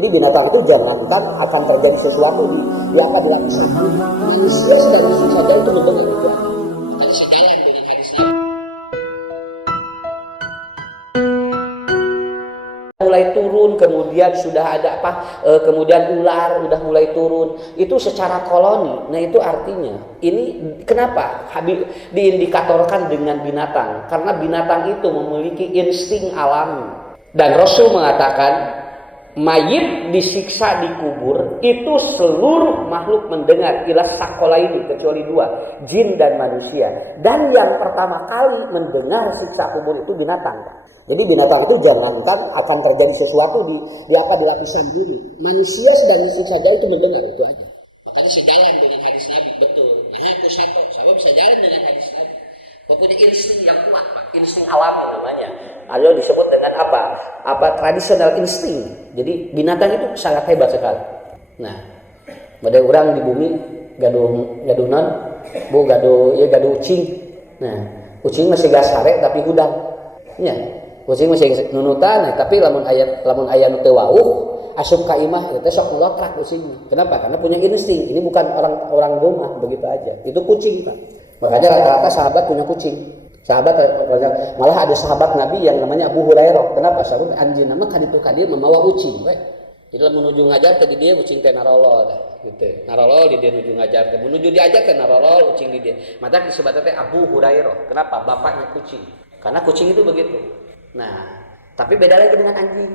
Jadi binatang itu jangankan akan terjadi sesuatu di akan dilakukan. Manusia sedang saja itu benar itu. Tadi sejalan dengan hadis Nabi. Mulai turun, kemudian sudah ada kemudian ular udah mulai turun. Itu secara koloni. Nah itu artinya ini kenapa diindikatorkan dengan binatang? Karena binatang itu memiliki insting alami. Dan Rasul mengatakan mayit disiksa di kubur itu seluruh makhluk mendengar ila sakolaini kecuali dua, jin dan manusia. Dan yang pertama kali mendengar siksa kubur itu binatang. Jadi binatang itu jangankan akan terjadi sesuatu di lapisan bumi. Manusia sedang disiksa saja itu mendengar itu aja. Makanya sejalan dengan hadis Nabi betul. Nah aku saya bisa jalan dengan hadis Nabi. Pokoknya insting yang kuat, Pak. Insting alami namanya. Ada disebut dengan apa tradisional insting. Jadi binatang itu sangat hebat sekali. Nah, ada orang di bumi gaduh non, gaduh ucing. Nah, ucing masih gas sare tapi hudang. Ya, ucing masih nunutan, tapi lamun aya nu teu wauh, asup ka imah teh sok ngelotrak ucing. Kenapa? Karena punya insting. Ini bukan orang rumah begitu aja. Itu kucing, Pak. Makanya rata-rata sahabat punya kucing. Malah ada sahabat Nabi yang namanya Abu Hurairah. Kenapa? Sahabat anjeun nama kaditu ka dieu memawa ucing we. Jadi menuju ngajar ke dia ucing teh narolol gitu. Narolol di dia menuju ngajar teh. Menuju diajar teh narolol ucing di dia. Maka disebut teh Abu Hurairah. Kenapa? Bapaknya kucing. Karena kucing itu begitu. Nah, tapi beda lagi dengan anjing.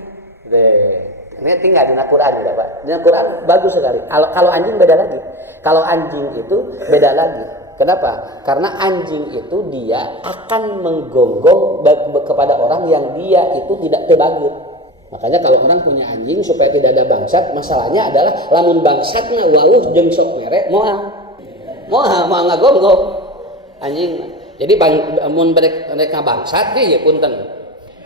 Ini tinggal di Quran juga, Pak. Di Quran bagus sekali. Kalau anjing beda lagi. Kalau anjing itu beda lagi. Kenapa? Karena anjing itu dia akan menggonggong kepada orang yang dia itu tidak tebagut. Makanya kalau orang punya anjing supaya tidak ada bangsat, masalahnya adalah lamun bangsatna wauh jeung sok mere moal ngagonggong anjing. Jadi lamun mereka bangsat ya punten.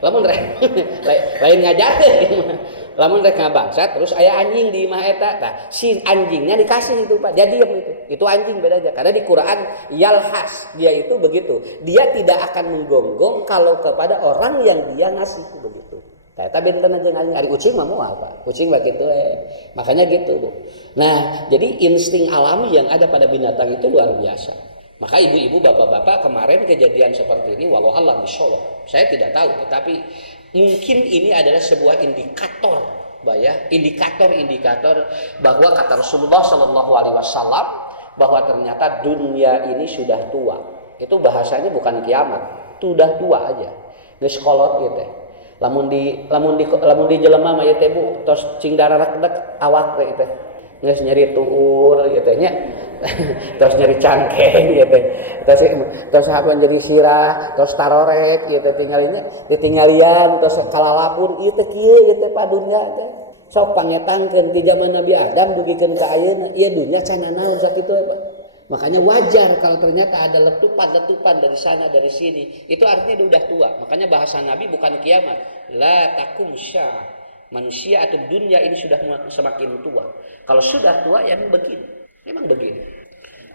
Lamun lain ngajakeun. Lamun rek ngabangsat terus aya anjing di imah eta, tah si anjingnya dikasih itu Pak, dia diam itu. Itu anjing beda aja. Karena di Quran yalhas, dia itu begitu. Dia tidak akan menggonggong kalau kepada orang yang dia ngasih begitu. Tah eta benten aja anjing, ari kucing mah moal Pak. Kucing mah gitu Makanya gitu, Bu. Nah, jadi insting alami yang ada pada binatang itu luar biasa. Maka ibu-ibu, bapak-bapak, kemarin kejadian seperti ini walau Allah bisawab. Saya tidak tahu, tetapi mungkin ini adalah sebuah indikator, indikator bahwa kata Rasulullah Shallallahu Alaihi Wasallam bahwa ternyata dunia ini sudah tua. Itu bahasanya bukan kiamat, sudah tua aja. Geus kolot gitu. Lamun di jelema mah teh Bu, tos cing dararak awak teh itu. Geus nyeri tuur gitu nya. Terus nyeri cangkeng gitu. Terus apa jadi sirah, terus tarorek gitu tinggalin terus kalalapun ieu teh kieu teh padunya teh. Sok pangetangkeun ti zaman Nabi Adam dugikeun ka ayeuna, ieu dunya cenah naon sakitu Pak. Makanya wajar kalau ternyata ada letupan dari sana dari sini. Itu artinya udah tua. Makanya bahasa Nabi bukan kiamat. La takum syah. Manusia atau dunia ini sudah semakin tua. Kalau sudah tua ya begini. Memang begini.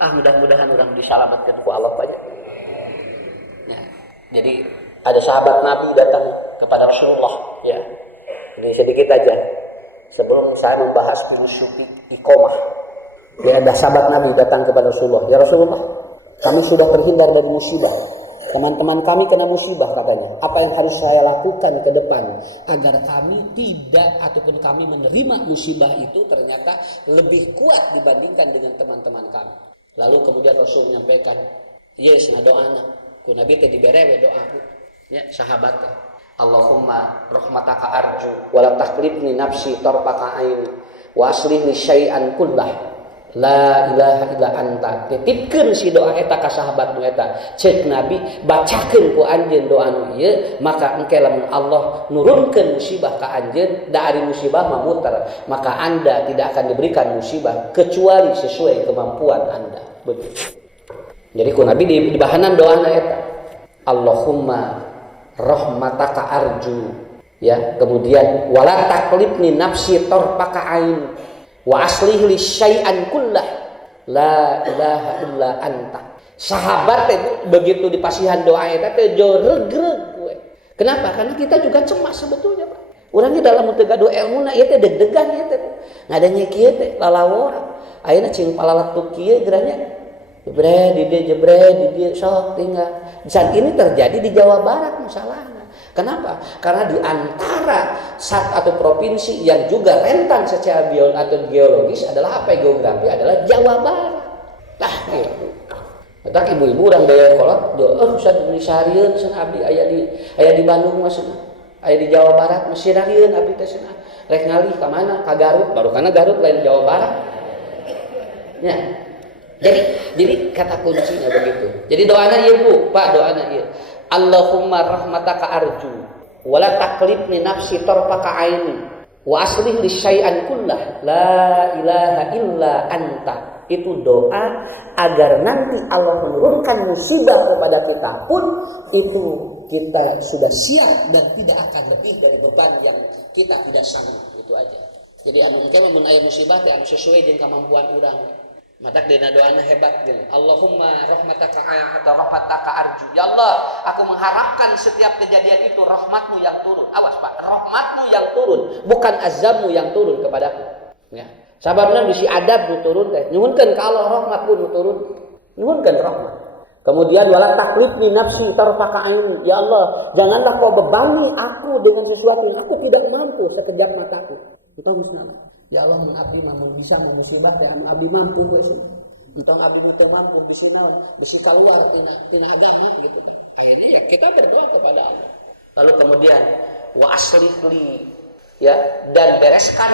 Mudah-mudahan orang diselamatkan ku Allah banyak. Ya, jadi ada sahabat Nabi datang kepada Rasulullah. Ya, ini sedikit aja. Sebelum saya membahas filosofi iqomah, ya ada sahabat Nabi datang kepada Rasulullah. Ya Rasulullah, kami sudah terhindar dari musibah. Teman-teman kami kena musibah katanya. Apa yang harus saya lakukan ke depan agar kami tidak ataupun kami menerima musibah itu ternyata lebih kuat dibandingkan dengan teman-teman kami. Lalu kemudian Rasul menyampaikan, yes, doana. Ku Nabi teh dibere doa. Ya, sahabat teh. Allahumma rahmataka arju wa la taqlibni nafsi tarfata ain wa aslih li syai'an kullah. La ilaha illa anta. Titipkeun si doa eta ka sahabat nu eta. Ceuk Nabi bacakeun ku anjeun doa nu ieu, maka engke lamun Allah nurunkeun musibah ka anjeun, da ari musibah mah muter, maka Anda tidak akan diberikan musibah kecuali sesuai kemampuan Anda. Begitu. Jadi ku Nabi di bahanan doana eta. Allahumma rahmataka arju. Ya, kemudian wala taqlibni nafsi tarfaka ain. Wa aslih li syai'an kullah la ilaha illa anta. Sahabat itu begitu dipasihan doa eta teh jo regreg we. Kenapa? Karena kita juga cemas sebetulnya, Pak. Urangnya dalam teu gaduh ilmuna ieu teh deg-degan ieu teh. Ngadenge kieu teh lalawor. Ayeuna cing palaletuk kieu geranya. Jebret di dia sok tinggal. Saat ini terjadi di Jawa Barat masalahnya. Kenapa? Karena di antara atau provinsi yang juga rentan secara atau geologis adalah apa? Geografi adalah Jawa Barat. Nah, gitu. Tak ibu-ibu orang daya kolot, usah disarian sana abdi aya di Bandung maksudna. Aya di Jawa Barat masih rarian abdi teh sana. Rek ngalih ka mana? Ka Garut, baru kana Garut lain Jawa Barat. Ya. Jadi kata kuncinya begitu. Jadi doana ieu Bu, Pak, doana ieu. Allahumma rahmataka arju wa la taqlibni nafsi tarfaka aini wa aslih li syai'an kullah la ilaha illa anta. Itu doa agar nanti Allah menurunkan musibah kepada kita pun itu kita sudah siap dan tidak akan lebih dari beban yang kita tidak sanggup. Itu aja. Jadi anu engke mun aya musibah teh anu sesuai jeung kemampuan urang. Matak dina doana hebat gitu. Allahumma rahmataka atau rahmataka arju. Ya Allah, aku mengharapkan setiap kejadian itu rahmatmu yang turun. Awas Pak, rahmatmu yang turun, bukan azabmu yang turun kepadaku. Ya. Sababna bisi adab nu turun teh. Nyuhunkeun ka Allah rahmatmu nu turun. Nyuhunkeun rahmat. Kemudian wala taklifni nafsi tarfaka aini. Ya Allah, janganlah kau bebani aku dengan sesuatu yang aku tidak mampu sekejap mataku. Itu musnah. Ya Allah, mun abdi mah mun bisa musibah teh anu abdi mampu we sih. Entong abdi teu mampu bisi naon? Bisi kaluar tina agama gitu kan. Jadi kita berdoa kepada Allah. Lalu kemudian wa aslihli ya dan bereskan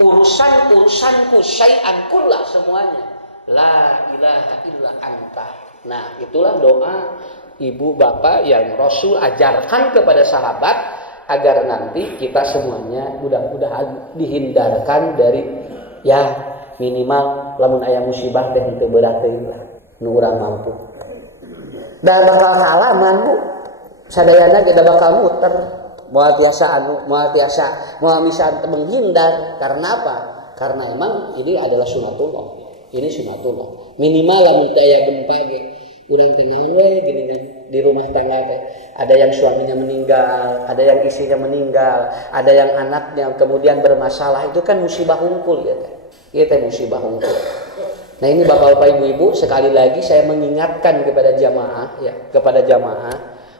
urusan-urusanku syai'an kullah semuanya. La ilaha illa anta. Nah, itulah doa ibu bapak yang Rasul ajarkan kepada sahabat agar nanti kita semuanya mudah-mudahan dihindarkan dari ya minimal lamun aya musibah teh teu berat teuing lah nu urang mampu. Da bakal salaman Bu. Sadayana jadi bakal muter. Moal bisa menghindar karena apa? Karena emang ini adalah sunatullah. Ini sunatullah. Minimal lamun teh aya gempa ge urang teh naon we gini kan di rumah tangga teh ada yang suaminya meninggal, ada yang istrinya meninggal, ada yang anaknya kemudian bermasalah, itu kan musibah hungkul ya teh. Ieu teh musibah hungkul. Nah, ini Bapak-bapak Ibu-ibu sekali lagi saya mengingatkan kepada jamaah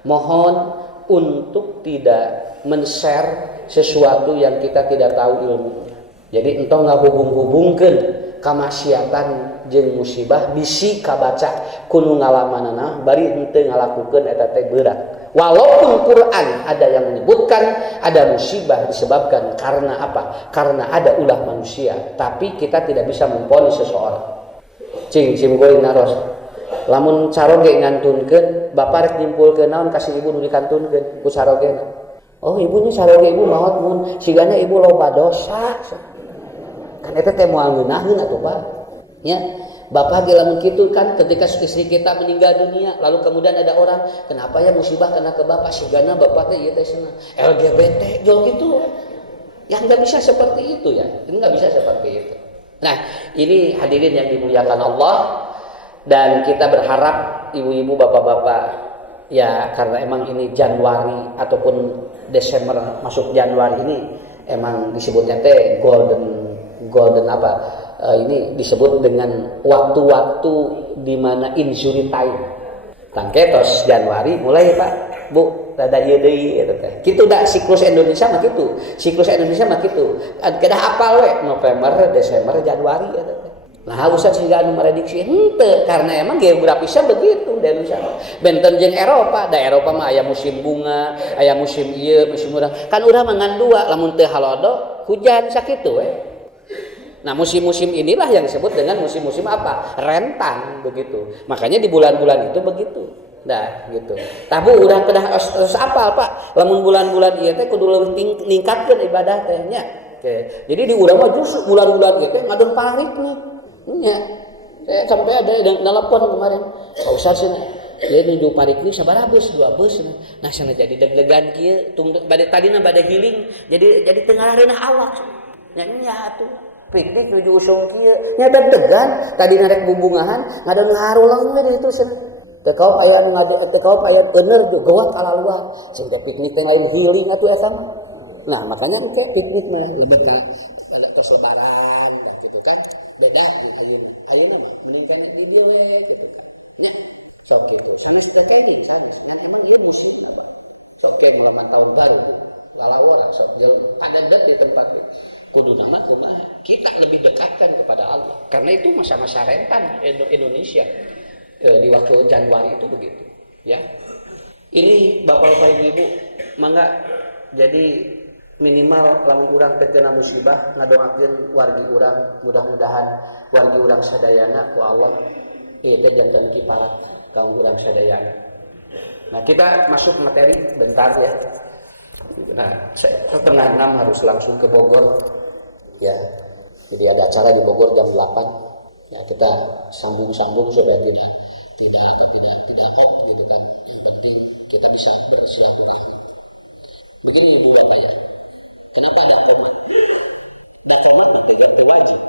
mohon untuk tidak men-share sesuatu yang kita tidak tahu ilmunya. Jadi entong ngahubung-hubungkeun kamaksiatan jeung musibah bisi kabaca kudu ngalamanana bari henteu ngalakukeun eta teh berat. Walaupun Quran ada yang menyebutkan ada musibah disebabkan karena apa? Karena ada ulah manusia, tapi kita tidak bisa memponis seseorang. Cing goreng naros. Lamun caroge ngantunkeun, bapak rek nyimpulkeun naon kasih ibu nu dikantunkeun ku carogena. Oh, ibunya caroge ibu maot mun sigana ibu loba dosa. Kan eta teh moal ngeunaheun atuh Pak. Ya, bapak lamun kitu kan ketika istri kita meninggal dunia, lalu kemudian ada orang, kenapa ya musibah kena ke bapak sigana bapak teh ieu teh cenah LGBT jol gitu. Yang enggak bisa seperti itu ya. Ini enggak bisa seperti itu. Nah, ini hadirin yang dimuliakan Allah dan kita berharap ibu-ibu bapak-bapak ya karena emang ini Januari ataupun Desember masuk Januari ini emang disebutnya teh golden apa ini disebut dengan waktu-waktu di mana injury time. Tangketos Januari mulai Pak, Bu, rada ieu deui eta teh. Kitu da siklus Indonesia mah kitu. Siklus Indonesia mah kitu. Kedah apal we November, Desember, Januari eta teh. Nah, usah siga anu merediksi henteu karena emang geografisnya begitu di Indonesia. Benten jeung Eropa, da Eropa mah aya musim bunga, aya musim ieu, musim urang. Kan urang mah ngan dua, lamun teu halodo hujan sakitu we. Nah, musim-musim inilah yang disebut dengan musim-musim apa? Rentan begitu. Makanya di bulan-bulan itu begitu. Nah, gitu. Tabu urang kedah terus apal, Pak. Lamun bulan-bulan ieu teh kudu leuwih ningkatkeun ibadah teh nya. Oke. Jadi di urang mah justru bulan-bulan ieu teh ngadon parik nih. Nya. Saya sampai ada yang nelpon kemarin. Pak Ustaz cenah. Ieu nuju parik ni sabaraha beus? 2 beus. Nah, cenah jadi deg-degan kieu tung bade tadina bade giling jadi teu ngarareunah awak. Nya atuh. Piknik nuju usung kieu nya deg-degan tadina rek bubungahan ngadon ngarulang we ditu cenah. Teu kaop aya anu teu kaop aya bener juga gawat kalaluan. Sehingga piknik teh lain healing atuh eta mah. Nah makanya kayak piknik mah lebih kalau tersebaran gitu kan beda ayeuna mah mending di dieu we gitu kan. Nya sok kitu. Sanes teh kayaknya sanes. Kan emang ieu musim. Sok mulai tahun baru. Galawal sok jalan. Ada di tempat itu. Kudu nama kumaha. Kita lebih dekatkan kepada Allah. Karena itu masa-masa rentan Indonesia. Di waktu Januari itu begitu, ya. Ini Bapak-bapak Ibu, mangga jadi minimal lamun urang terkena musibah ngadoakeun wargi urang, mudah-mudahan wargi urang sadayana ku Allah ieu teh janten kiparat kaum urang sadayana. Nah, kita masuk materi bentar ya. Nah, setengah 6 harus langsung ke Bogor. Ya. Jadi ada acara di Bogor jam 8. Ya, kita sambung-sambung supaya tidak hot gitu kan. Yang penting kita bisa bersilaturahmi. Begini Ibu Bapak ya. Kenapa ada problem? Nah, karena itu wajib.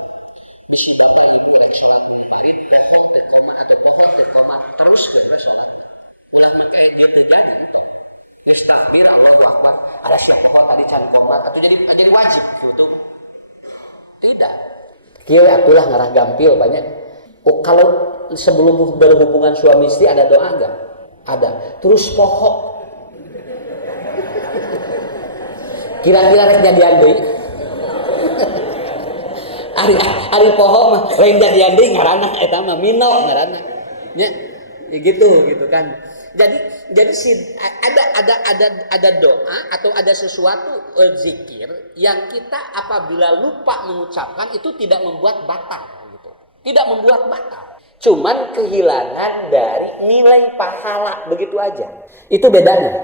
Isi Bapak Ibu rek salat mari pokok teh koma atau pokok teh koma terus ke salat. Ulah make dia terjadi entah. Istakbir Allahu Akbar. Ada siapa kok tadi cari koma atau jadi wajib gitu. Tidak. Kieu atulah ngarah gampil banyak. Oh, kalau sebelum berhubungan suami istri ada doa enggak? Ada. Terus pohok. Kira-kira rek jadian deui. Ari pohok mah lain jadian deui ngaranna eta mah mino ngaranna. Nya gitu kan. Jadi ada doa atau ada sesuatu zikir yang kita apabila lupa mengucapkan itu tidak membuat batal gitu. Tidak membuat batal. Cuman kehilangan dari nilai pahala begitu aja. Itu bedanya.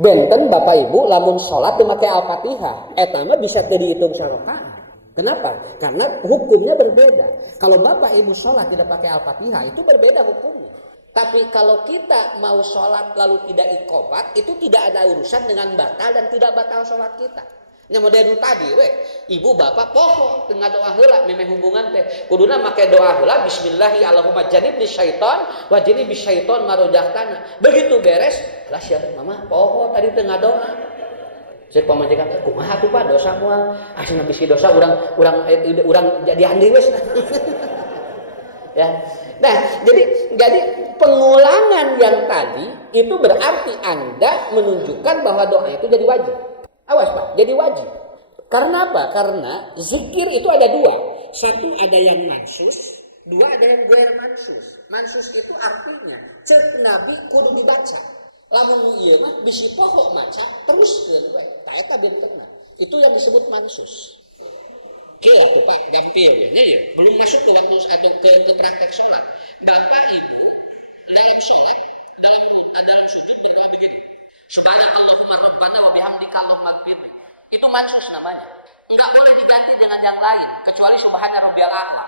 Benten Bapak Ibu lamun salat teu make Al-Fatihah, eta mah bisa teu dihitung sarakaat. Kenapa? Karena hukumnya berbeda. Kalau Bapak Ibu sholat tidak pakai Al-Fatihah itu berbeda hukumnya. Tapi kalau kita mau sholat lalu tidak iqomat itu tidak ada urusan dengan batal dan tidak batal sholat kita. Nya modern tadi ibu bapak poho tengah doa heula memeh hubungan teh kuduna make doa heula bismillahi allahumma janibni syaiton wa janibi syaiton marojahtana. Begitu beres lah sia mama poho tadi tengah doa. Cek pamajikan kumaha tuh Pak dosa moal asa bisi dosa urang jadi handi wes. Ya. Nah, jadi pengulangan yang tadi itu berarti Anda menunjukkan bahwa doa itu jadi wajib. Awas Pak, jadi wajib. Karena apa? Karena zikir itu ada dua. Satu ada yang mansus, dua ada yang goer mansus. Mansus itu artinya cek Nabi kudu dibaca. Lamun ieu mah bisi pokok maca teruskeun we. Tah eta bentukna. Itu yang disebut mansus. Oke lah Pak, gampil ya. Belum masuk ke waktu atau ke praktek sholat. Bapak Ibu dalam sholat dalam sujud berdoa begini. Subhanakallahumma rabbana wa bihamdika Allahumma ighfirli. Itu mansus namanya. Enggak boleh diganti dengan yang lain kecuali subhana rabbiyal a'la.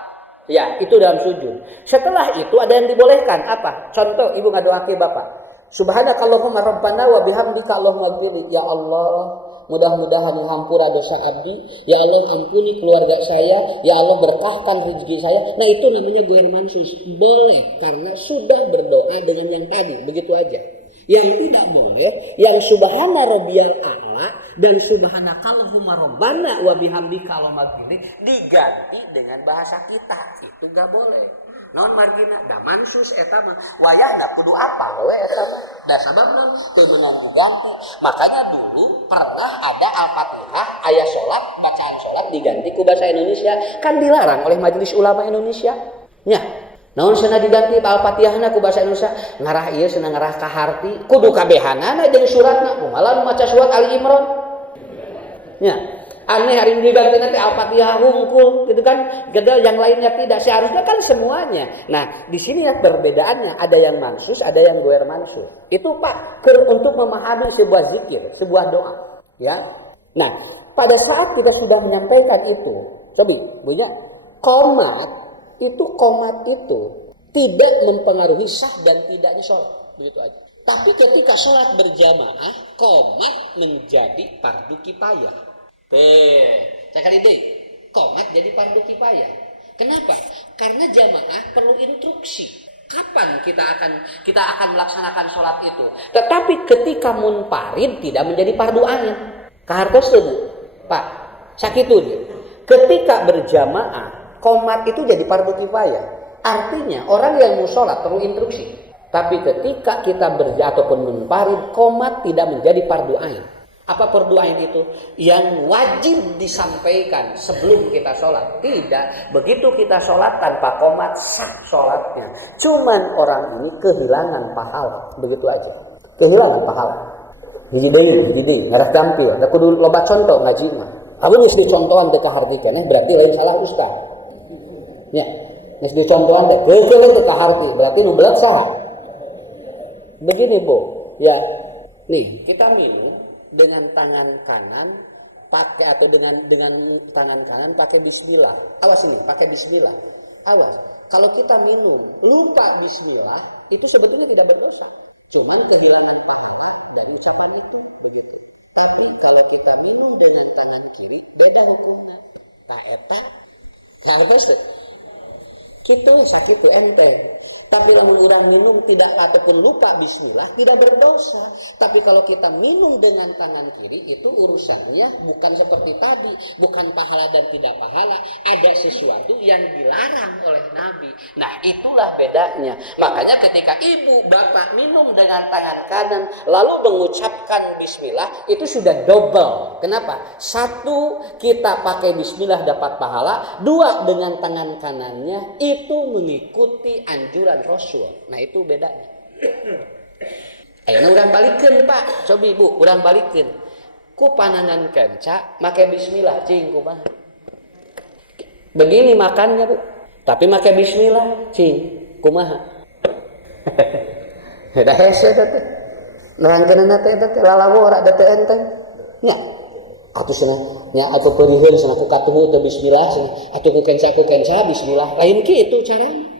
Ya, itu dalam sujud. Setelah itu ada yang dibolehkan apa? Contoh Ibu ngadoake Bapak. Subhanakallahumma rabbana wa bihamdika Allahumma ighfirli. Ya Allah, mudah-mudahan hampura dosa abdi. Ya Allah ampuni keluarga saya. Ya Allah berkahkan rezeki saya. Nah itu namanya goer mansus. Boleh karena sudah berdoa dengan yang tadi. Begitu aja. Yang tidak boleh, yang subhana rabbiyal a'la dan subhanakallahumma rabbana wa bihamdika Allahumma ighfirli diganti dengan bahasa kita. Itu enggak boleh. Naon margina da mansus eta mah wayahna kudu apal we eta mah. Da sabab naon teu meunang diganti. Makanya dulu pernah ada Al-Fatihah aya salat bacaan salat diganti ku bahasa Indonesia kan dilarang oleh Majelis Ulama Indonesia. Nya naon cenah diganti Al-Fatihahna ku bahasa Indonesia ngarah ieu cenah ngarah ka harti kudu kabehanana jeung suratna kumaha maca surat Ali Imran. Nya aneh hari ini diganti nanti Al-Fatihah hungkul gitu kan, gedel yang lainnya tidak, seharusnya kan semuanya. Nah di sini ya perbedaannya, ada yang mansus, ada yang goer mansus. Itu Pak untuk memahami sebuah zikir, sebuah doa, ya. Nah pada saat kita sudah menyampaikan itu, coba punya komat itu tidak mempengaruhi sah dan tidaknya sholat, begitu aja. Tapi ketika sholat berjamaah, komat menjadi fardu kifayah. Sekali deh, komat jadi fardu kifayah. Kenapa? Karena jamaah perlu instruksi. Kapan kita akan melaksanakan sholat itu? Tetapi ketika munfarid tidak menjadi fardu ain. Kahartos tuh Bu, Pak, sakitu dia. Ketika berjamaah, qomat itu jadi fardu kifayah. Artinya orang yang mau sholat perlu instruksi. Tapi ketika kita ataupun munfarid, qomat tidak menjadi fardu ain. Apa fardu ain itu? Yang wajib disampaikan sebelum kita sholat. Tidak. Begitu kita sholat tanpa qomat, sah sholatnya. Cuman orang ini kehilangan pahala. Begitu aja. Kehilangan pahala. Hiji deui, ngarah tampil. Da kudu loba contoh ngaji mah. Amun geus dicontohan teu kahartikeun berarti lain salah ustaz. Ya, geus dicontohan teh keukeun teu kaharti, berarti nu beulak saha? Begini Bu, ya. Nih, kita minum dengan tangan kanan pakai atau dengan tangan kanan pakai bismillah. Awas ini, pakai bismillah. Awas. Kalau kita minum lupa bismillah, itu sebetulnya tidak berdosa. Cuman kehilangan pahala dari ucapan itu, begitu. Tapi kalau kita minum dengan tangan kiri, beda hukumnya. Tak eta, tak dosa. Itu sakit ente. Tapi kalau orang minum tidak ataupun lupa bismillah tidak berdosa. Tapi kalau kita minum dengan tangan kiri itu urusannya bukan seperti tadi, bukan pahala dan tidak pahala, ada sesuatu yang dilarang oleh Nabi. Nah, itulah bedanya. Makanya ketika ibu bapak minum dengan tangan kanan lalu mengucapkan bismillah itu sudah double. Kenapa? Satu, kita pakai bismillah dapat pahala. Dua, dengan tangan kanannya itu mengikuti anjuran Rasul. Nah itu bedanya. Ayeuna urang balikeun Pak, cobi Bu, urang balikeun. Ku pananan kenca make bismillah cing kumaha. Begini makannya Bu, tapi make bismillah cing kumaha. Da hese teh. Nerangkeunna teh lalawo ora da teu enteng. Nya. Atuh cenah nya atuh peurieun cenah ku katuhu teu bismillah cenah. Atuh ku kenca bismillah. Lain kitu caranya.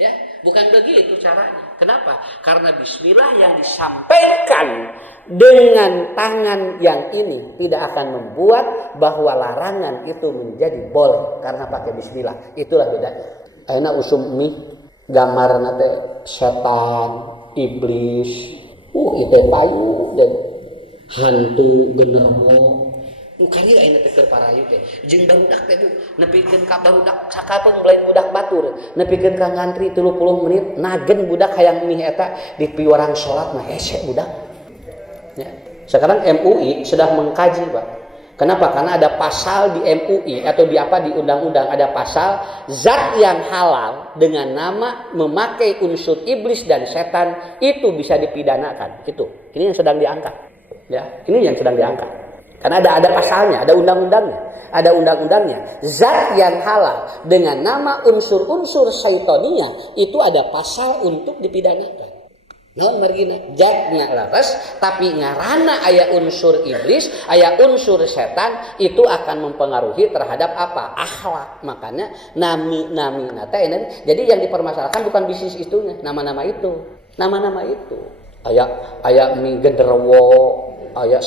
Ya, bukan begitu caranya. Kenapa? Karena bismillah yang disampaikan dengan tangan yang ini tidak akan membuat bahwa larangan itu menjadi boleh karena pakai bismillah. Itulah bedanya. Ayeuna usum mie gambarna teh setan, iblis, itu payu dan hantu genderuwo. Mukanya ayeuna teh keur parayu teh. Jeung barudak teh Bu, nepikeun ka barudak sakapeung belain budak batur, nepikeun ka ngantri 30 menit, nagen budak hayang mih eta di piwarang salat mah hese budak. Ya. Sekarang MUI sedang mengkaji, Pak. Kenapa? Karena ada pasal di MUI atau di undang-undang ada pasal zat yang halal dengan nama memakai unsur iblis dan setan itu bisa dipidanakan. Gitu. Ini yang sedang diangkat. Ya, ini yang sedang diangkat. Karena ada pasalnya, ada undang-undangnya. Ada undang-undangnya. Zat yang halal dengan nama unsur-unsur syaitonia itu ada pasal untuk dipidanakan. Naon margina? Zatna laras tapi ngarana aya unsur iblis, aya unsur setan itu akan mempengaruhi terhadap apa? Akhlak. Makanya nami-nami nate jadi yang dipermasalahkan bukan bisnis itunya, nama-nama itu. Nama-nama itu. Aya mie genderuwo, aya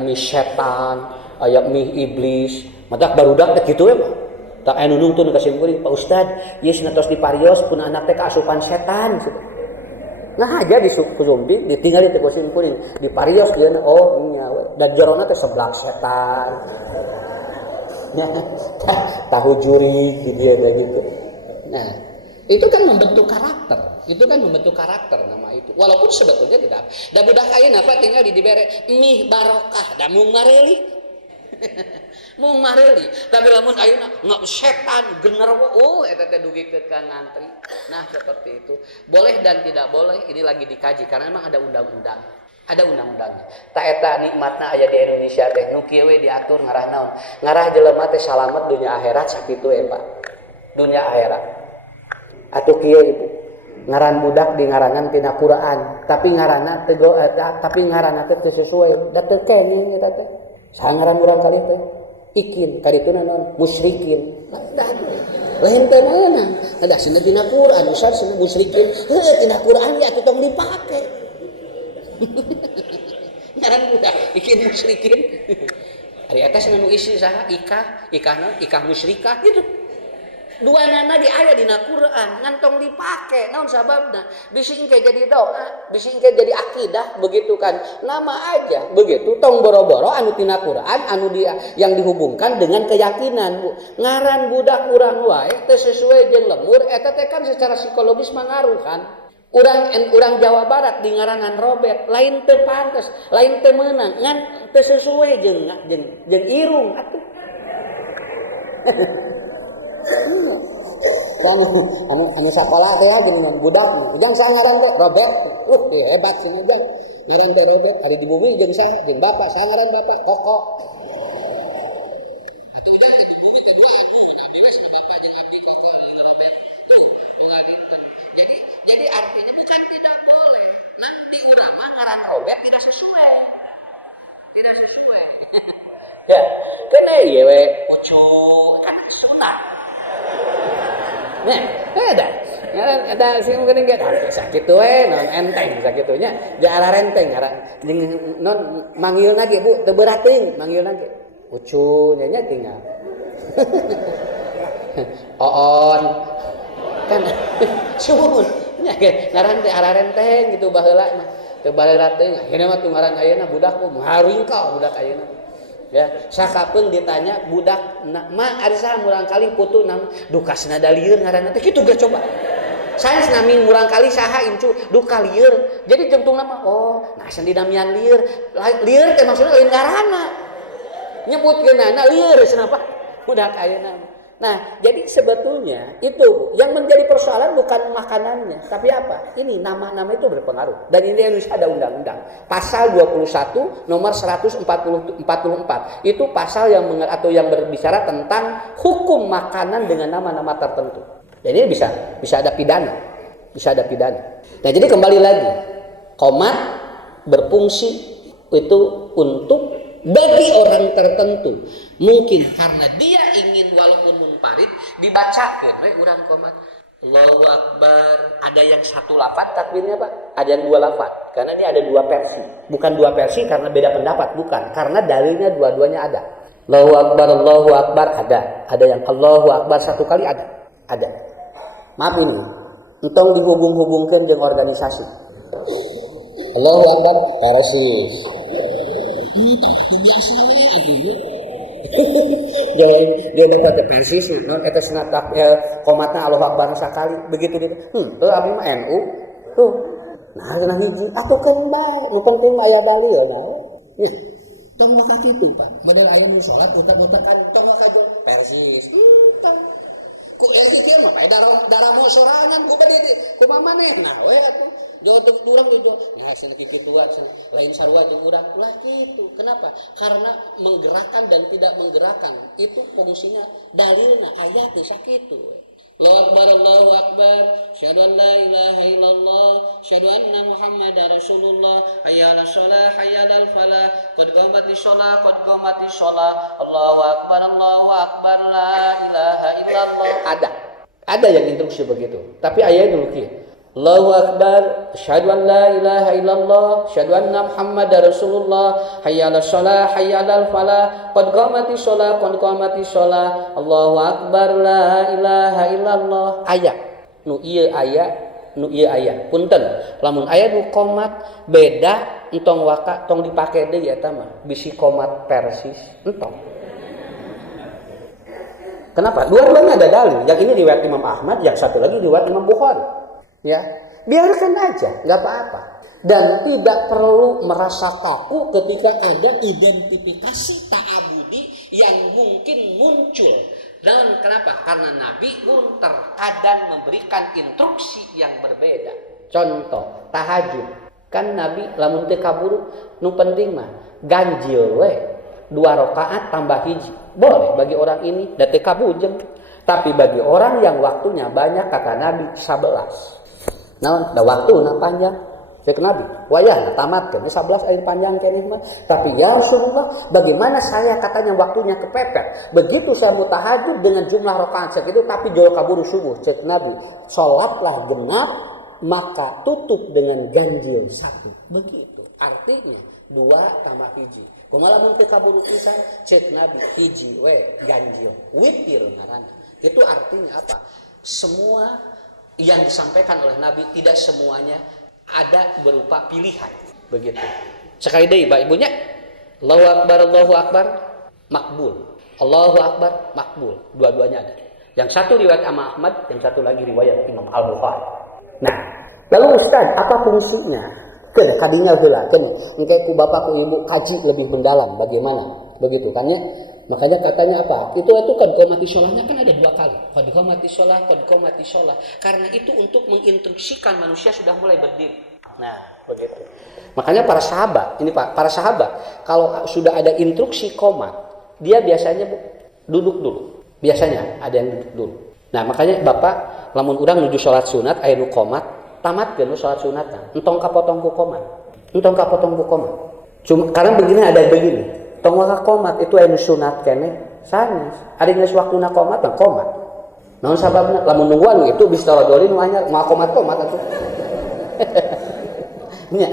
mie setan, aya mie iblis. Matak barudak teh kitu mah. Tak aya nu nuntun ka simkuring, Pak Ustad, ieu cenah tos diparios pun anak teh kaasupan setan. Nah aja di Sumbi ditinggal di simkuring, diparios ieu oh nya we. Dan jorona teh seblak setan. Tahu juri gitu. Nah, itu kan membentuk karakter. Itu kan membentuk karakter nama itu. Walaupun sebetulnya tidak. Da budak ayeuna apa tinggal di dibere mih barokah da mung mareli. Mung mareli. Tapi lamun ayeuna ngak setan genderuwo eta teh dugikeun ka ngantri. Nah, seperti itu. Boleh dan tidak boleh ini lagi dikaji karena memang ada undang-undang. Ada undang-undangnya. Ta eta nikmatna aya di Indonesia teh nu kieu we diatur ngarah naon? Ngarah jelema teh salamet dunia akhirat sakitu Pak. Dunia akhirat. Atuh kieu itu ngaran budak di ngarangan tina Quran tapi ngaranna teu sesuai da teu kenging eta teh saha ngaran urang kali teh ikin kadituna naon musyrikin lain teh mana ada cenah tina Quran usah cenah musyrikin heuh tina Quran ya atuh tong dipake ngaran budak ikin musyrikin ari eta cenah nu isi saha ikah musyrikah gitu dua nana di aya dina Quran ngantong dipake naon sababna bisi engke jadi doa bisi engke jadi akidah begitu kan nama aja begitu tong boro-boro anu tina Quran anu dia yang dihubungkan dengan keyakinan Bu ngaran budak urang wae teu sesuai jeung lemur eta teh kan secara psikologis mangaruh kan urang Jawa Barat di ngaranan Robert lain teu pantes lain teu meunang ngan teu sesuai jeung irung atuh anu sakola teh jeung budak jeung sangaran teh Robert hebat cenah jeung ngaran teh Robert ari di bumi jeung saya jeung bapak sangaran bapak Koko jadi artinya bukan tidak boleh nanti urang mah ngaran Robert tidak sesuai ya kena ieu we ucu kan sunat nah ada sing geuning ge sakitu we non enteng sakitunya jaala renteng jeung non manggilna ge Bu teu berat teuing manggilna ge ucu nya tinggal oon kan sumun nya ge ngaran teh ara renteng gitu baheula mah teu baheula teuing ayeuna mah tunggaran ayeuna budak ku haringkau budak ayeuna ya sakapeung ditanya budak ma ari saha murang kali putu nama dukasna da lieur ngaranna teh kitu ge coba sanes nami murang kali saha incu duka lieur jadi jentungna mah oh nah sen dinamian lieur teh maksudna lain ngaranna nyebutkeunana lieur cenah Pak budak ayeuna. Nah, jadi sebetulnya itu yang menjadi persoalan bukan makanannya, tapi apa? Ini nama-nama itu berpengaruh. Dan di Indonesia ada undang-undang. Pasal 21 nomor 144. Itu pasal yang berbicara tentang hukum makanan dengan nama-nama tertentu. Jadi bisa ada pidana. Nah, jadi kembali lagi. Qomat berfungsi itu untuk bagi orang tertentu mungkin karena dia ingin walaupun munfarid dibacakeun we urang qomat Allahu Akbar ada yang satu lafaz takbirnya Pak ada yang dua lafaz karena ini ada dua versi bukan dua versi karena beda pendapat bukan karena dalilnya dua-duanya ada Allahu Akbar ada yang Allahu Akbar satu kali ada maaf ini entong dihubung-hubungkeun jeung organisasi Allahu Akbar persis biasa we ieu dia baca persis non eta senatak qomatna Allahu Akbar sakali begitu dia teu abdi mah NU tuh nah hiji atukeun bae nu penting mah aya dalil naon nya tong maka kitu Pak model aya nu salat utak-utak kan tong maka persis ku kieu mah bae darah mo sorangan ku bade kumaha maneh nah we atuh Gak kurang gitu, ya sedikit tua, lain sarwa jeung urang lah gitu. Kenapa? Karena menggerakkan dan tidak menggerakkan itu fungsinya dalilna ayat sakitu. Allahu Akbar, syahadu an la ilaha illallah, syahadu anna Muhammadar Rasulullah, hayya 'alas shalah, hayya 'alal falah, qad qamatis shalah, Allahu Akbar, la ilaha illallah. Ada yang instruksi begitu. Tapi ayat dulu kieu. Allahu Akbar, asyhadu an la ilaha illallah, asyhadu anna Muhammadar Rasulullah, hayya 'alas shalah, hayya 'alal falah, qad qamatis shalah, Allahu Akbar, la ilaha illallah. Aya. Nu ieu aya. Punten, lamun aya nu qomat beda entong waka tong dipake deui eta mah. Bisi qomat persis entong. Kenapa? Dua-duanya ada dalil. Yang ini riwayat Imam Ahmad, yang satu lagi riwayat Imam Bukhari. Ya, biarkan aja, nggak apa-apa. Dan tidak perlu merasa kaku ketika ada identifikasi ta'abudi yang mungkin muncul. Dan kenapa? Karena Nabi pun terkadang memberikan instruksi yang berbeda. Contoh, tahajud. Kan Nabi lamun teu kaburu nu penting mah ganjil we. 2 rakaat tambah hiji. Boleh bagi orang ini da teu kabujeng. Tapi bagi orang yang waktunya banyak kata Nabi 11. Nah, da waktuna panjang. Cek Nabi, wayah tamatkeun 11 air panjang keneh mah. Tapi ya Rasulullah, bagaimana saya katanya waktunya kepepet. Begitu saya mau tahajud dengan jumlah rakaat segitu tapi jauh kabur subuh. Cek Nabi, salatlah genap maka tutup dengan ganjil 1. Begitu. Artinya 2 tambah hiji. Kumaha mun teu kaburu pisan cek Nabi hiji we ganjil. Witir ngaranna. Itu artinya apa? Semua yang disampaikan oleh Nabi tidak semuanya ada berupa pilihan. Begitu. Sekali deh Bapak Ibunya, Allahu Akbar, makbul. Allahu Akbar, makbul. Dua-duanya ada. Yang satu riwayat Imam Ahmad, yang satu lagi riwayat Imam Al-Bukhari. Nah, lalu Ustaz, apa fungsinya? Kena kadinya heula, kena. Engke ku bapak ku ibu kaji lebih mendalam bagaimana? Begitu kan ya? Makanya katanya apa? Itu kan qomati sholahnya kan ada 2 kali. Qad qomati sholah. Karena itu untuk menginstruksikan manusia sudah mulai berdiri. Nah, begitu. Makanya para sahabat, ini Pak, para sahabat kalau sudah ada instruksi qomat, dia biasanya duduk dulu. Biasanya ada yang duduk dulu. Nah, makanya Bapak lamun urang nuju salat sunat aya nu qomat, tamatkeun salat sunatna. Entong kapotong ku qomat. Cuma karena begini ada begini. Tong waka qomat itu aya nu sunat keneh sanes. Ari geus waktuna qomat tah qomat. Naon sababna? Lamun nungguan itu bisa tawadoli nu anyar moal qomat atuh. Nya.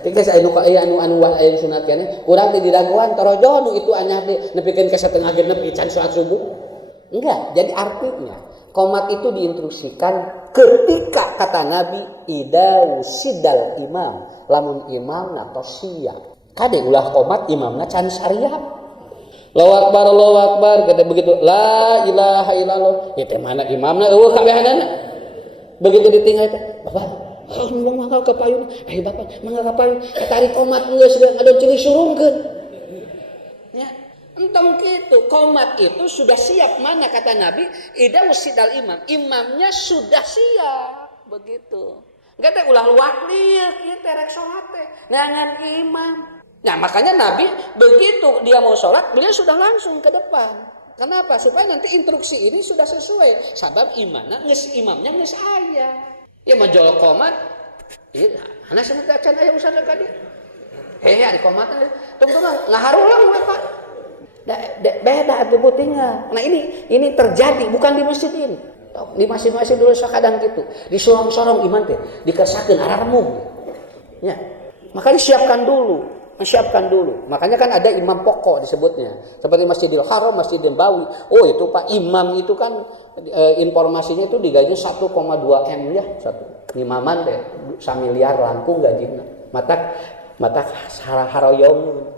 Teh anu anu sunat keneh, urang teh diraguan torojo nu itu anyar teh nepikeun ka satengah genep can salat subuh. Enggak, jadi artinya qomat itu diinstruksikan ketika kata Nabi idza sidal imam, lamun imam natos siap. Kade ulah qomat imamna can syariat. Allahu Akbar kata begitu. La ilaha illallah. Ieu teh mana imamna eueuh kabehanana. Begitu ditinggal teh, Bapak, nyumbang mangga ka payun. Bapak, mangga ka payun. Tarik qomat geus ngadon cili surungkeun. Ya, entong kitu. Qomat itu sudah siap mana kata Nabi, idza usidal imam. Imamnya sudah siap. Begitu. Enggak teh ulah luaklir ieu teh rek salat teh. Neangan imam. Nah makanya Nabi begitu dia mau sholat, beliau sudah langsung ke depan. Kenapa? Supaya nanti instruksi ini sudah sesuai. Sabab imamnya nges aya. Ya majol qomat. Ieu anak cenah can aya usaha ka dieu. Ari qomat tunggu ngaharulang we Pak. Beda atuh beutingna. Nah ini terjadi bukan di masjid ini. Di masjid-masjid dulu sakadang gitu. Di sorong-sorong iman teh dikersakeun ararmung. Ya. Makanya siapkan dulu. Makanya kan ada imam pokok disebutnya. Seperti Masjidil Haram, Masjidil Nabawi. Oh itu Pak, imam itu kan informasinya itu digaji 1,2 M ya. Imaman deh, 1 miliar langkung gajinya. Mata haroyong.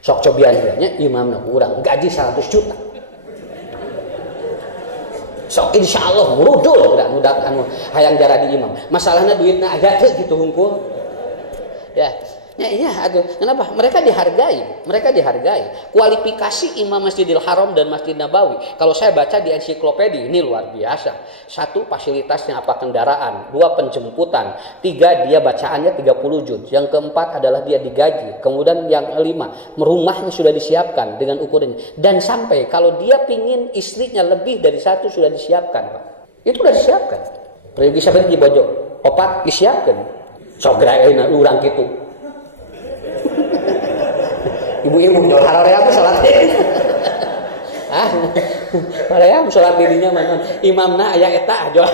Sok cobian nya imamna kurang gaji 100 juta. Sok insyaallah murudul budak anu hayang jadi imam. Masalahnya duitna aya teh gitu hungkul. Ya. Ya iya aduh. Kenapa? Mereka dihargai. Kualifikasi imam Masjidil Haram dan Masjid Nabawi. Kalau saya baca di ensiklopedi ini luar biasa. 1 fasilitasnya apa kendaraan, 2 penjemputan, 3 dia bacaannya 30 juz. Yang keempat adalah dia digaji. Kemudian yang 5 rumahnya sudah disiapkan dengan ukurannya. Dan sampai kalau dia pingin istrinya lebih dari 1 sudah disiapkan Pak. Itu sudah disiapkan. Pergi sampai di Bojo, 4 disiapkan. Sogra euna urang kitu. Ibu-ibu jual haroream itu sholat haroream sholat dirinya mana imamna aya eta jual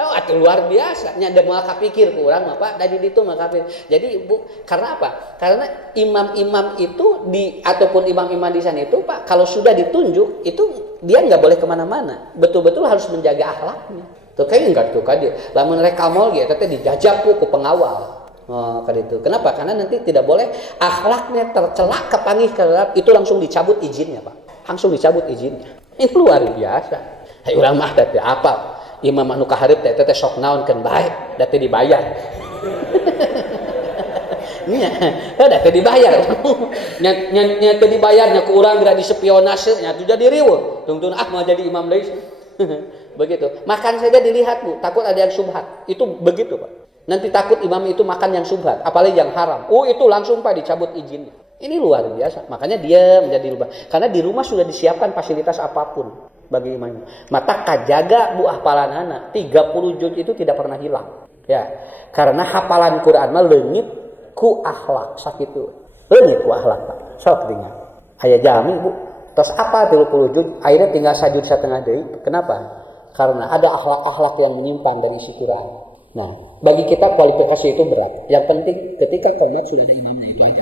atuh luar biasa nya da moal kapikir ku urang mah Pak dari ditu mah kapikir. Jadi Bu, karena apa? Karena imam-imam itu ataupun imam-imam di sana itu Pak kalau sudah ditunjuk itu dia enggak boleh kemana mana. Betul-betul harus menjaga akhlaknya. Tuh kayak enggak tuh dia. Lamun rek kamol ge eta teh dijajak ku pengawal. Itu. Kenapa? Karena nanti tidak boleh akhlaknya tercelak kepanggih itu langsung dicabut izinnya Pak. Langsung dicabut izinnya. Ini luar biasa. Hai urang mah teh apa? Imam anu kaharep teh sok naon keun bae, da teh dibayar. Nya, da teh dibayar. Nya teh dibayarnya ku urang geura disepionase nya tuh jadi riweuh. Tungtun mau jadi imam deui. Begitu. Makan saja dilihat Bu, takut ada yang syubhat. Itu begitu Pak. Nanti takut imam itu makan yang subhat, apalagi yang haram. Oh itu langsung Pak dicabut izinnya. Ini luar biasa. Makanya dia menjadi lupa. Karena di rumah sudah disiapkan fasilitas apapun bagi imamnya. Mata kajaga Bu hafalanana 30 juz itu tidak pernah hilang. Ya, karena hafalan Quran mah leungit ku akhlak sakitu. Leungit ku akhlak Pak. Sok dengar. Aya jami Bu. Terus apa 30 juz? Akhirnya tinggal sajud setengah deui. Kenapa? Karena ada akhlak-akhlak yang menyimpan dari isi Quran. Nah, bagi kita kualifikasi itu berat. Yang penting ketika qomat sudah ada imamnya itu aja.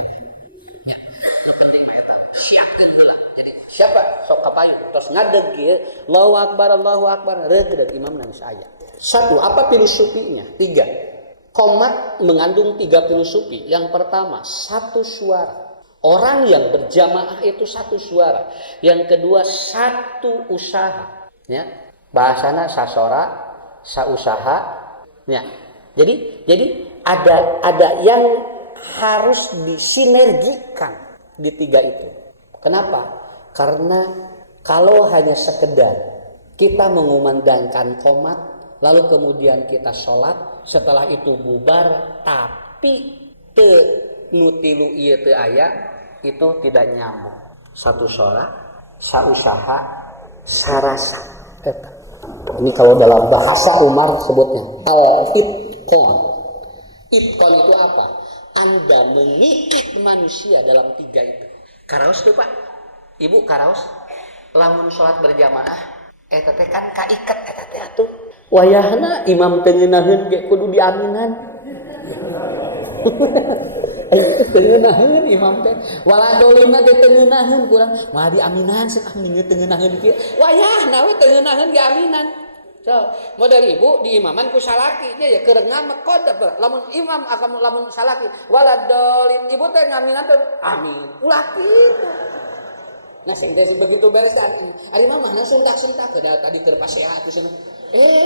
Yang penting mereka tahu. Siapkan pula. Jadi siapa sok kapayun terus ngadeg kieu Allahu akbar regreg imam nangis aya. Satu, apa filosofinya? 3. Qomat mengandung 3 filosofi. Yang pertama, satu suara. Orang yang berjamaah itu satu suara. Yang kedua, satu usaha. Ya, bahasana sasora, sausaha. Ya. Jadi ada yang harus disinergikan di 3 itu. Kenapa? Karena kalau hanya sekedar kita mengumandangkan qomat, lalu kemudian kita sholat, setelah itu bubar, tapi nutilu ieu teu aya, itu tidak nyambung. Satu sholat, sausaha, sarasa. Ini kalau dalam bahasa Umar sebutnya al-itqon. Itqon itu apa? Anda mengikat manusia dalam 3 itu. Karaos tuh Pak, Ibu karaos, lamun sholat berjamaah, eta teh kan kaiket eta teh atuh. Wayahna imam teu ngeunaheun ge kudu diaminan. Itu teu ngeunaheun imam teh. Waladolina teh teu ngeunaheun kurang, mah diaminan sih aming teu ngeunaheun kieu. Wayahna we teu ngeunaheun diaminan. So, modal ibu di imaman ku salaki nya ya kerengan mah kodep. Lamun imam akan lamun salaki waladolin ibu teh ngaminan teh amin. Ulah kitu. Nah sing teh begitu beres kan. Ari mah mana suntak-suntak tadi keur pasea atuh cenah.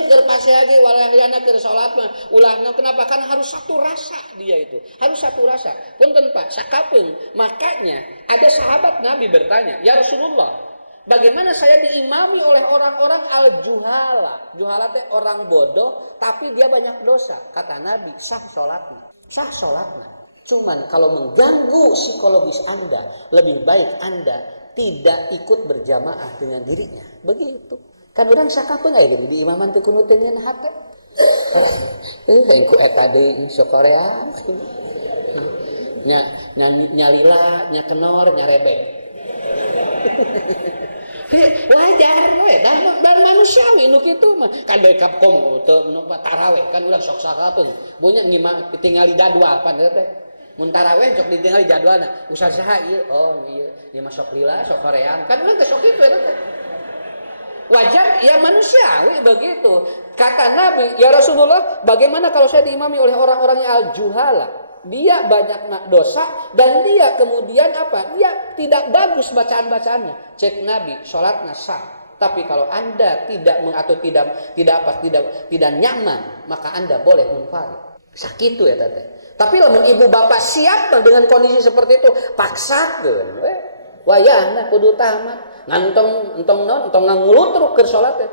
Keur pasea ge walahana keur salat mah ulahna kenapa? Kan harus satu rasa dia itu. Harus satu rasa. Punten Pak, sakapeung. Makanya ada sahabat Nabi bertanya, "Ya Rasulullah, bagaimana saya diimami oleh orang-orang al-juhala?" Juhala teh orang bodoh tapi dia banyak dosa. Kata Nabi, sah salatnya. Sah salatnya. Cuman kalau mengganggu psikologis Anda, lebih baik Anda tidak ikut berjamaah dengan dirinya. Begitu. Kan orang sakapeung aya gitu di imaman teh kudu teu ngeun hate. Engku eta deui sokorean. Nya lila, nya kenor, nya rebek. Wajar we, dan manusiawi nu kitu mah. Kan bae kapkom teu nu tarawih kan ulah sok sakapeung. Bonya ngimang tingali jadwal pan teh. Mun tarawih sok ditinggali jadwalna. Usaha ieu, oh ieu, ieu mah sok lila, sok korean. Kan urang teh sok kitu eta teh. Wajar ya manusiawi begitu. Kata Nabi, "Ya Rasulullah, bagaimana kalau saya diimami oleh orang-orang yang al-juhala?" Dia banyak dosa dan dia kemudian apa? Dia tidak bagus bacaan-bacaannya. Cek Nabi, sholatnya sah. Tapi kalau Anda tidak atau tidak nyaman, maka Anda boleh munfarid. Sakit ya tete. Tapi lamun ibu bapak siap dengan kondisi seperti itu, paksakeun we. Wayahna kudu tamat. Entong ngangulutruk keur salat teh.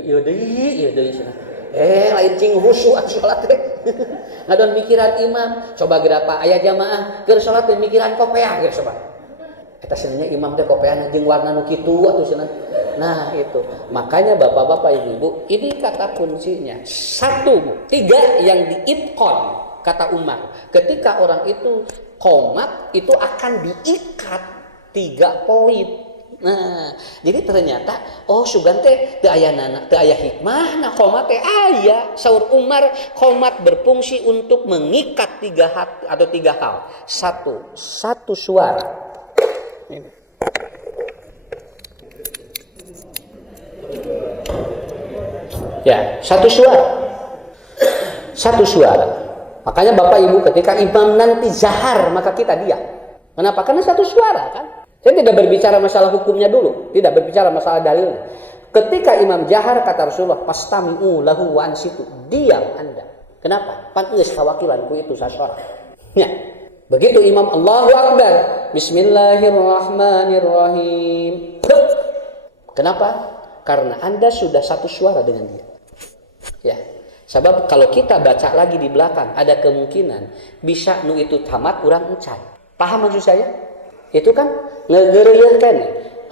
Ieu deui cenah. Lain cing khusyuk salat teh. Ngadon mikiran imam, coba gerapa aya jamaah keur salat teh mikiran kopeah geus coba. Eta sebenarnya imam teh kopeana jeung warna nu kitu atuh cenah. Nah, itu. Makanya Bapak-bapak Ibu-ibu, ini kata kuncinya. 1, 3 yang diitqon kata Umar. Ketika orang itu qomat itu akan diikat 3 poin. Nah, jadi ternyata sugan teh teu aya hikmah nah qomat teh aya. Saur Umar, qomat berfungsi untuk mengikat 3 hal. Satu suara. Ya, satu suara. Makanya Bapak Ibu ketika imam nanti zahar maka kita diam. Kenapa? Karena satu suara kan. Saya tidak berbicara masalah hukumnya dulu, tidak berbicara masalah dalilnya. Ketika imam jahar kata Rasulullah, "Fastami'u lahu wa ansitu." Diam Anda. Kenapa? Pan geus kawakilanku itu sasora. Ya. Begitu imam Allahu Akbar, Bismillahirrahmanirrahim. Kenapa? Karena Anda sudah satu suara dengan dia. Ya. Sebab kalau kita baca lagi di belakang ada kemungkinan bisa nu itu tamat urang encan. Paham maksud saya? Itu kan ngegeureuyeun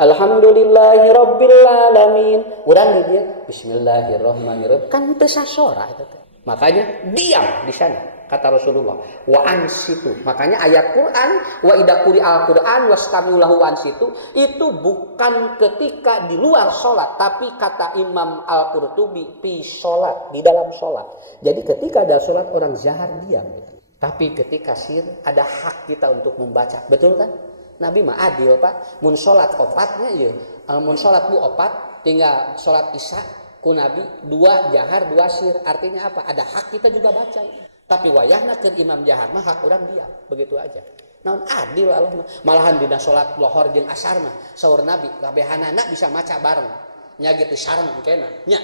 Alhamdulillahirabbil alamin. Urang di dia Bismillahirrahmanirrahim kan teu sasora eta teh. Makanya diam di sana kata Rasulullah. Wa ansitu. Makanya ayat Quran wa idza quri'al Quran wastami'u lahu wa ansitu itu bukan ketika di luar salat tapi kata Imam Al-Qurtubi fi salat, di dalam salat. Jadi ketika ada salat orang zahar diam gitu. Tapi ketika sir ada hak kita untuk membaca. Betul kan? Nabi mah adil Pak. Mun salat opatnya ya Amun salat bu opat tinggal salat isya ku Nabi 2 jahar 2 sir. Artinya apa? Ada hak kita juga baca. Tapi wayahna keur imam jahar mah hak urang diam. Begitu aja. Naon adil Allah malahan dina salat lohor jeung asar mah saur Nabi kabehanana bisa maca bareng. Nya gitu sareng kena. Nya.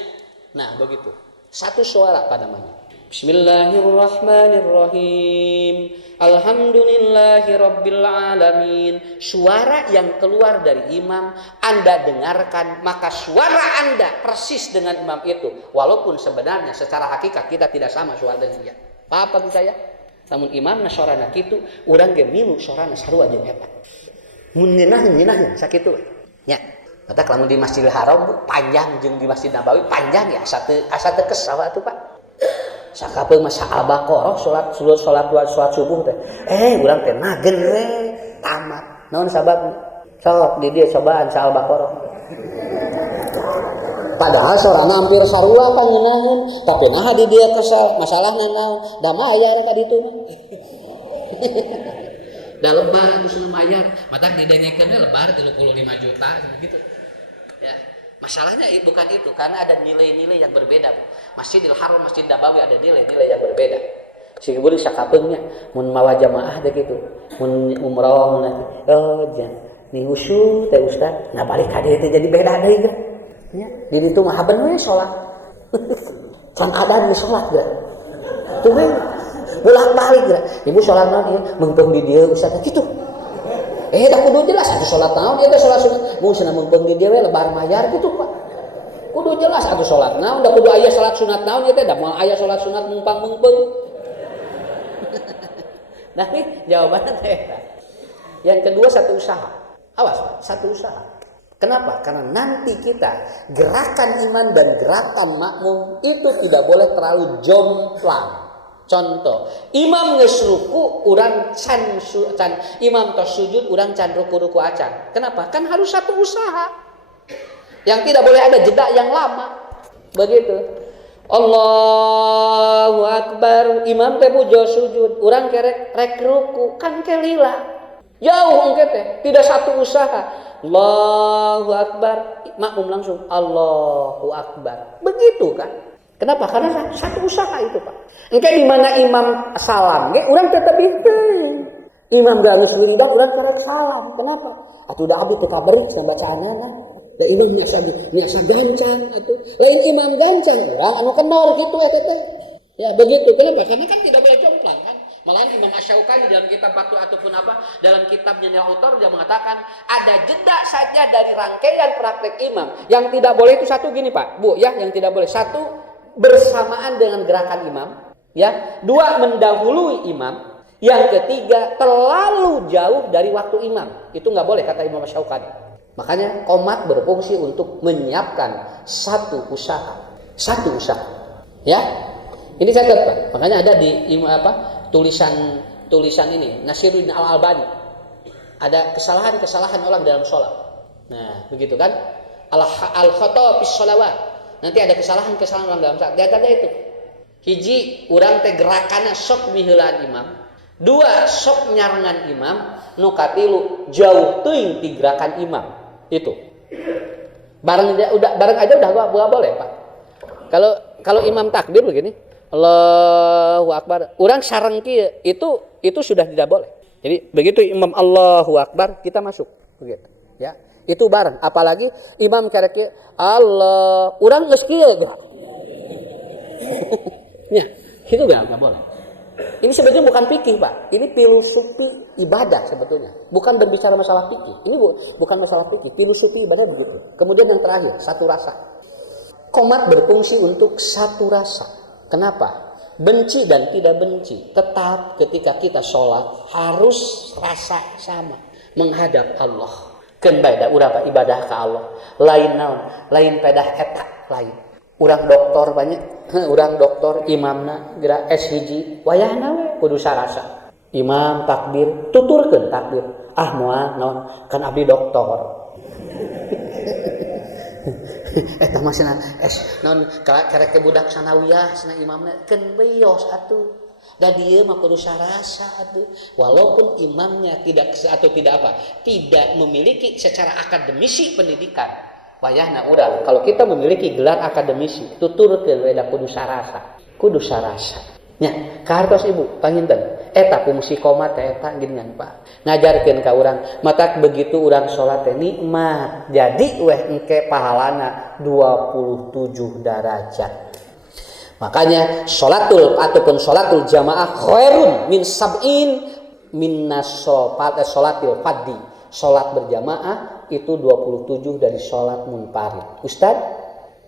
Nah, begitu. Satu suara apa namanya? Bismillahirrahmanirrahim. Alhamdulillahirabbil alamin. Suara yang keluar dari imam Anda dengarkan, maka suara Anda persis dengan imam itu. Walaupun sebenarnya secara hakikat kita tidak sama suara dengan dia. Apa saya? Namun imamna sorana kitu, urang ge milu sorana sarua jeung eta. Mun ngeunah sakitu. Nya. Mata lamun di Masjidil Haram bu, panjang jeung di Masjid Nabawi panjang ya asa teu kesawa tuh Pak. Sakapeung masa Al-Baqarah salat subuh teh. Urang teh nagen we tamat. Naon sabab? Sok di dieu cobaan sa Al-Baqarah. Padahal sorana hampir sarua pangeunahun, tapi nah di dieu kesal, masalahna naon? Da mayar ka ditu mah. Da lebar geus mayar, matak didengekeun lebar 35 juta gitu. Ya, masalahnya bukan itu, karena ada nilai-nilai yang berbeda. Masjidil Haram, Masjid Nabawi ada nilai-nilai yang berbeda. Sehingga boleh sakapeungnya mun mawa jamaah teh kitu. Mun umroh mun jan ni husu teh Ustaz. Nah balik ka dieu teh jadi beda deui geus. Nya, di ditu mah haben we salat. Can adan we salat geus. Tuh we bolak-balik geus. Ibu salat naon ieu? Mengpeung di dieu Ustaz kitu. Da kudu jelas atuh salat naon ieu teh salat sunat. Mun cenah mengpeung di dieu we lebar mayar kitu Pak. Kudu jelas atuh salat naon, da kudu aya salat sunat naon ieu teh, da moal aya salat sunat mumpang mengpeung. Nah, ini jawabannya teh. Yang kedua satu usaha. Awas Pak, satu usaha. Kenapa? Karena nanti kita gerakan iman dan gerakan makmum itu tidak boleh terlalu jomplang. Contoh, imam geus ruku, urang can imam tos sujud, urang can ruku acan. Kenapa? Kan harus satu usaha. Yang tidak boleh ada jeda yang lama. Begitu. Allahu Akbar, imam teh pujo sujud, urang kerek rek ruku, kan kelila. Jauh engke teh, tidak satu usaha. Allahu Akbar, makmum langsung Allahu Akbar. Begitu kan? Kenapa? Karena satu usaha itu Pak. Engke di mana imam salam ge urang tetep henteu. Imam geus wiridan urang karek salam. Kenapa? Atuh da abdi teu kabeureuk cenah bacaanana. Da imam niasa gancang atuh. Lain imam gancang, urang anu kenor kitu eta teh. Ya begitu. Kenapa? Karena kan tidak boleh jomplang kan. Malahan Imam Asy-Syaukani dalam kitab Fatwa ataupun apa, dalam kitabnya Autor dia mengatakan ada jeda saja dari rangkaian praktek imam. Yang tidak boleh itu satu gini Pak, Bu ya, yang tidak boleh. Satu, bersamaan dengan gerakan imam, ya. Dua, mendahului imam. Yang ketiga, terlalu jauh dari waktu imam. Itu nggak boleh kata Imam Asy-Syaukani. Makanya qomat berfungsi untuk menyiapkan satu usaha. Satu usaha. Ya. Ini catat Pak. Makanya ada di tulisan ini Nasiruddin Al-Albani. Ada kesalahan-kesalahan orang dalam sholat. Nah, begitu kan? Al-khata' fis shalawat. Nanti ada kesalahan-kesalahan orang dalam sholat. Dia tanya itu. Hiji, urang teh gerakanna sok miheulaan imam. Dua, sok nyarengan imam. Nu katilu, jauh teuing ti gerakan imam. Itu. Bareng aja udah gak boleh, Pak. Kalau imam takbir begini, Allahu Akbar. Urang sareng kieu itu sudah tidak boleh. Jadi begitu imam Allahu Akbar kita masuk begitu. Ya. Itu bareng. Apalagi imam karek kieu Allah, urang geus kieu geus. Ya, itu enggak boleh. Ini sebetulnya bukan fikih, Pak. Ini filosofi ibadah sebetulnya. Bukan berbicara masalah fikih. Ini bukan masalah fikih, filosofi ibadah begitu. Kemudian yang terakhir, satu rasa. Qomat berfungsi untuk satu rasa. Kenapa? Benci dan tidak benci. Tetap ketika kita sholat harus rasa sama. Menghadap Allah. Keun bae da urang ibadah ka Allah. Lain naon? Lain pedah eta lain. Urang doktor banyak. Urang doktor imamna geura S1 wayahna we kudu sarasa. Imam takbir, tuturkeun takbir. Ah moal naon? Kan abdi doktor. Eta mah cenah naon karek ke budak sanawiyah cenah imamna keun beuyos atuh. Dan dia mah kudu sarasa atuh. Walaupun imamnya tidak memiliki secara akademisi pendidikan. Wayahna urang kalau kita memiliki gelar akademisi tuturkeun we da kudu sarasa. Kudu sarasa. Nya, kahartos Ibu panginten. Eta fungsi koma teh eta geuningan Pak. Ngajarkeun ka urang, matak begitu urang salat teh nikmat. Jadi weh engke pahalana 27 derajat. Makanya sholatul jamaah khairun min sab'in sholatil fadhi. Sholat berjamaah itu 27 dari sholat munfarid. Ustaz,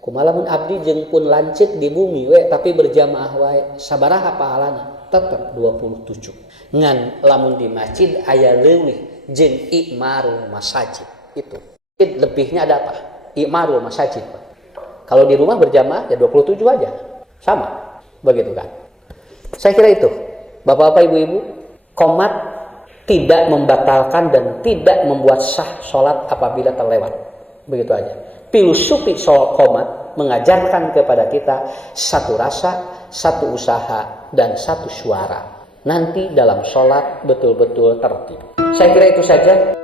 kumaha lamun abdi jeung pun lancet di bumi we tapi berjamaah wae sabaraha pahalana? Tetep 27. Ngan lamun di masjid aya leuwih jeung i'marul masajid. Itu. Lebihnya ada apa? I'marul masajid. Kalau di rumah berjamaah ya 27 aja. Sama, begitu kan? Saya kira itu, Bapak-bapak, Ibu-ibu, qomat tidak membatalkan dan tidak membuat sah sholat apabila terlewat. Begitu aja. Filosofi qomat mengajarkan kepada kita satu rasa, satu usaha, dan satu suara. Nanti dalam sholat betul-betul tertib. Saya kira itu saja.